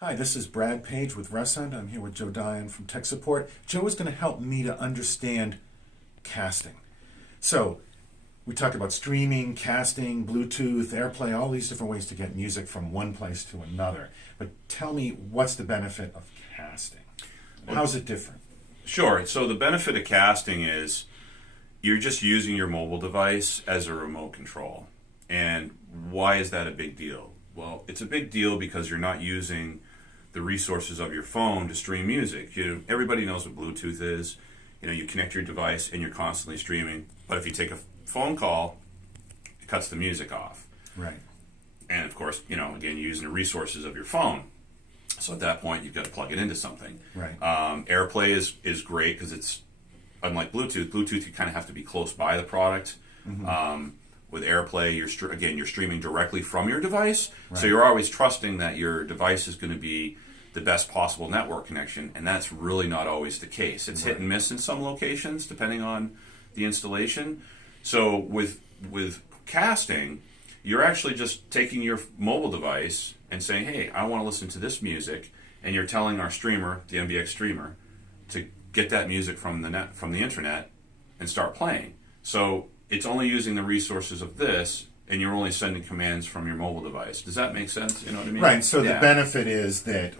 Hi, this is Brad Page with Russound. I'm here with Joe Dion from Tech Support. Joe is going to help me to understand casting. So, we talked about streaming, casting, Bluetooth, AirPlay, all these different ways to get music from one place to another. But tell me, what's the benefit of casting? How's it different? Sure. So the benefit of casting is you're just using your mobile device as a remote control. And why is that a big deal? Well, it's a big deal because you're not using the resources of your phone to stream music. Everybody knows what Bluetooth is. You connect your device and you're constantly streaming. But if you take a phone call, it cuts the music off. Right. And of course, again, you're using the resources of your phone. So at that point, you've got to plug it into something. Right. AirPlay is great because it's unlike Bluetooth. Bluetooth, you kind of have to be close by the product. Mm-hmm. With AirPlay, you're streaming directly from your device, right. So you're always trusting that your device is going to be the best possible network connection, and that's really not always the case. It's hit and miss in some locations, depending on the installation. So with casting, you're actually just taking your mobile device and saying, hey, I want to listen to this music, and you're telling our streamer, the MBX streamer, to get that music from the internet and start playing. So it's only using the resources of this, and you're only sending commands from your mobile device. Does that make sense? You know what I mean? Right, so the benefit is that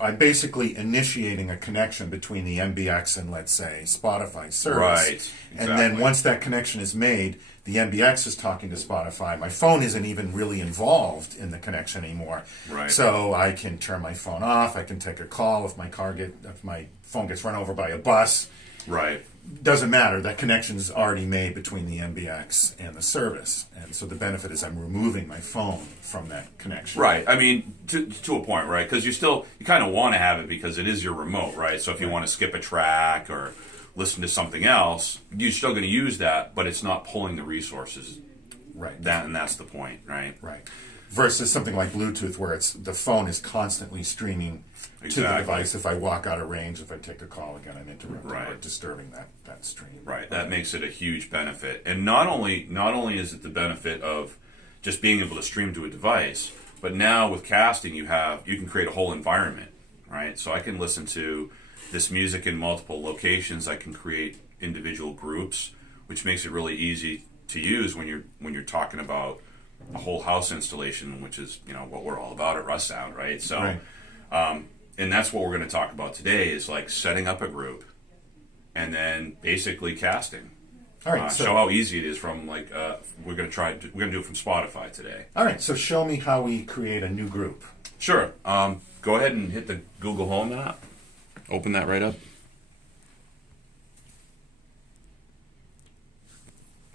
I'm basically initiating a connection between the MBX and, let's say, Spotify service. Right, exactly. And then once that connection is made, the MBX is talking to Spotify. My phone isn't even really involved in the connection anymore. Right. So I can turn my phone off. I can take a call if my phone gets run over by a bus. Right. Doesn't matter. That connection is already made between the MBX and the service. And so the benefit is I'm removing my phone from that connection. Right. I mean, to a point, right? Because you kind of want to have it because it is your remote, right? So if you want to skip a track or listen to something else, you're still going to use that, but it's not pulling the resources. Right. And that's the point, right? Right. Versus something like Bluetooth where the phone is constantly streaming to the device. If I walk out of range, if I take a call again, I'm interrupting or disturbing that stream. Right. That makes it a huge benefit. And not only is it the benefit of just being able to stream to a device, but now with casting you can create a whole environment, right? So I can listen to this music in multiple locations. I can create individual groups, which makes it really easy to use when you're talking about a whole house installation, which is what we're all about at Russound, right? So, and that's what we're going to talk about today is like setting up a group, and then basically casting. All right, show how easy it is from we're going to do it from Spotify today. All right, so show me how we create a new group. Sure. Go ahead and hit the Google Home app. Open that right up.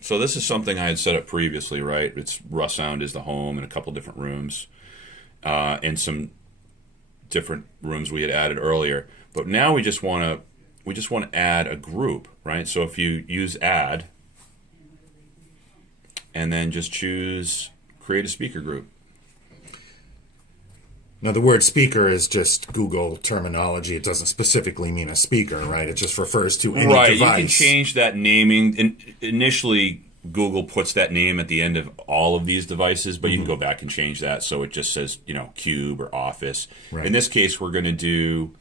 So this is something I had set up previously, right? It's Russound is the home in a couple different rooms, and some different rooms we had added earlier. But now we just want to add a group, right? So if you use add, and then just choose create a speaker group. Now the word speaker is just Google terminology. It doesn't specifically mean a speaker, right? It just refers to any device. You can change that naming. Initially, Google puts that name at the end of all of these devices, but you can go back and change that so it just says, Cube or Office. Right. In this case, we're going to do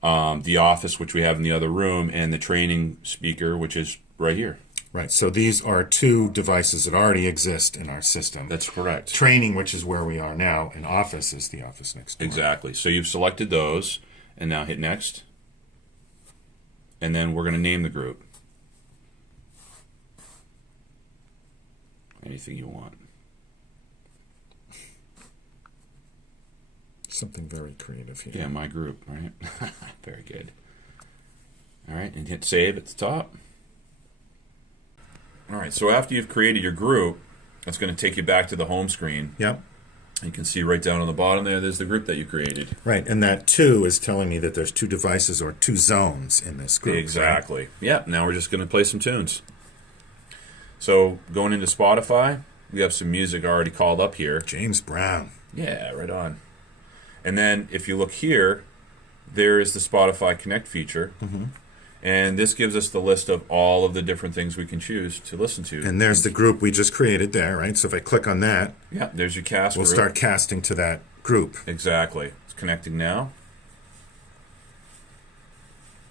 the Office, which we have in the other room, and the training speaker, which is right here. Right, so these are two devices that already exist in our system. That's correct. Training, which is where we are now, and Office is the office next door. Exactly. So you've selected those, and now hit Next. And then we're going to name the group. Anything you want. Something very creative here. Yeah, my group, right? Very good. All right, and hit Save at the top. All right, so after you've created your group, that's going to take you back to the home screen. Yep. You can see right down on the bottom there's the group that you created. Right, and that 2 is telling me that there's 2 devices or 2 zones in this group. Exactly. Right? Yeah, now we're just going to play some tunes. So going into Spotify, we have some music already called up here. James Brown. Yeah, right on. And then if you look here, there is the Spotify Connect feature. Mm-hmm. And this gives us the list of all of the different things we can choose to listen to. And there's the group we just created there, right? So if I click on that, yeah, there's your cast we'll group. start casting to that group. Exactly. It's connecting now.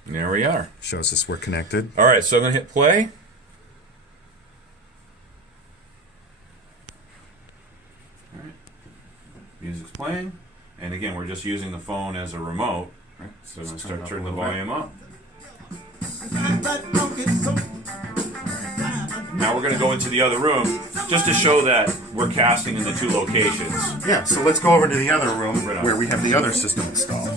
And there we are. Shows us we're connected. All right, so I'm going to hit play. All right. Music's playing. And again, we're just using the phone as a remote. Right? So I'm going to start turning the volume up. Now we're going to go into the other room just to show that we're casting in the two locations. Yeah, so let's go over to the other room where we have the other system installed.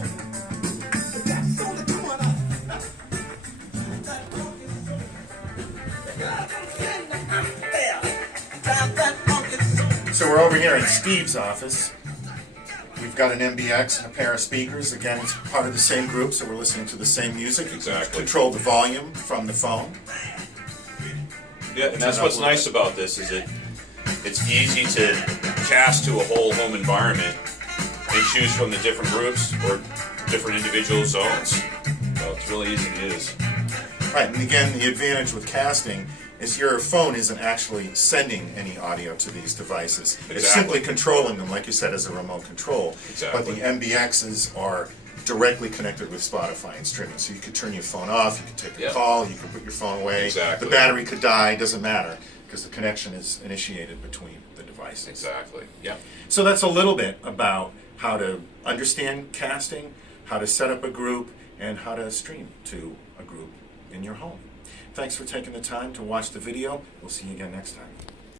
So we're over here in Steve's office. We've got an MBX and a pair of speakers. Again, it's part of the same group, so we're listening to the same music. Exactly. Control the volume from the phone. Yeah, and that's what's nice about this is it's easy to cast to a whole home environment and choose from the different groups or different individual zones. So it's really easy to use. Right, and again, the advantage with casting is your phone isn't actually sending any audio to these devices. It's Exactly. simply controlling them, like you said, as a remote control. Exactly. But the MBXs are directly connected with Spotify and streaming. So you could turn your phone off, you could take a Yep. call, you could put your phone away. Exactly. The battery could die, doesn't matter, because the connection is initiated between the devices. Exactly. Yeah. So that's a little bit about how to understand casting, how to set up a group, and how to stream to a group in your home. Thanks for taking the time to watch the video. We'll see you again next time.